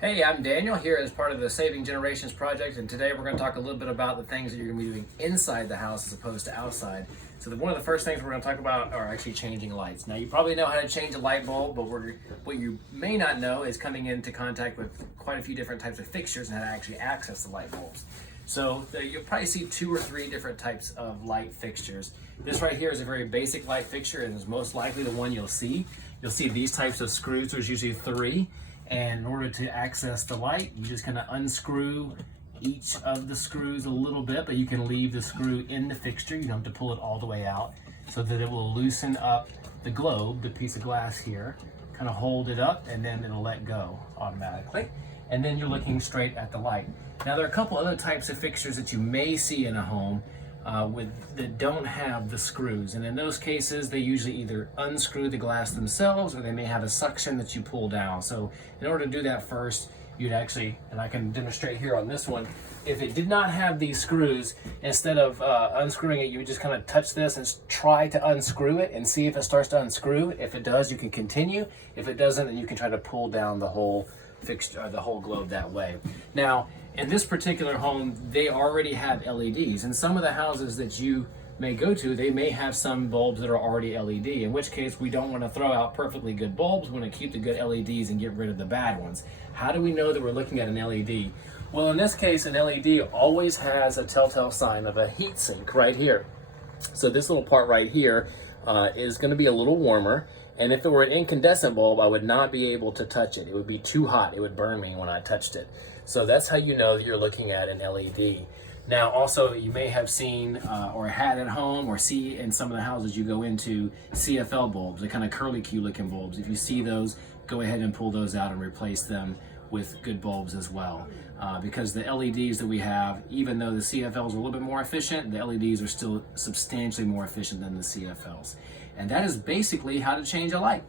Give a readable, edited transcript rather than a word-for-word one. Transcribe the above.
Hey, I'm Daniel here as part of the Saving Generations project, and today we're going to talk a little bit about the things that you're going to be doing inside the house as opposed to outside. So one of the first things we're going to talk about are actually changing lights. Now you probably know how to change a light bulb, but what you may not know is coming into contact with quite a few different types of fixtures and how to actually access the light bulbs. So you'll probably see 2 or 3 different types of light fixtures. This right here is a very basic light fixture and is most likely the one you'll see. You'll see these types of screws. There's usually 3. And in order to access the light, you just kind of unscrew each of the screws a little bit, but you can leave the screw in the fixture. You don't have to pull it all the way out so that it will loosen up the globe, the piece of glass here, kind of hold it up, and then it'll let go automatically. And then you're looking straight at the light. Now there are a couple other types of fixtures that you may see in a home that don't have the screws, and in those cases they usually either unscrew the glass themselves or they may have a suction that you pull down. So in order to do that first, you'd actually, and I can demonstrate here on this one, if it did not have these screws, instead of unscrewing it, you would just kind of touch this and try to unscrew it and see if it starts to unscrew. If it does, you can continue. If it doesn't, then you can try to pull down the whole fixture, the whole globe that way. Now in this particular home, they already have LEDs. In some of the houses that you may go to, they may have some bulbs that are already LED, in which case we don't want to throw out perfectly good bulbs. We want to keep the good LEDs and get rid of the bad ones. How do we know that we're looking at an LED? Well, in this case, an LED always has a telltale sign of a heat sink right here. So this little part right here is going to be a little warmer. And if it were an incandescent bulb, I would not be able to touch it. It would be too hot. It would burn me when I touched it. So that's how you know that you're looking at an LED. Now also, you may have seen or had at home or see in some of the houses you go into CFL bulbs, the kind of curly Q looking bulbs. If you see those, go ahead and pull those out and replace them with good bulbs as well. Because the LEDs that we have, even though the CFLs are a little bit more efficient, the LEDs are still substantially more efficient than the CFLs. And that is basically how to change a light.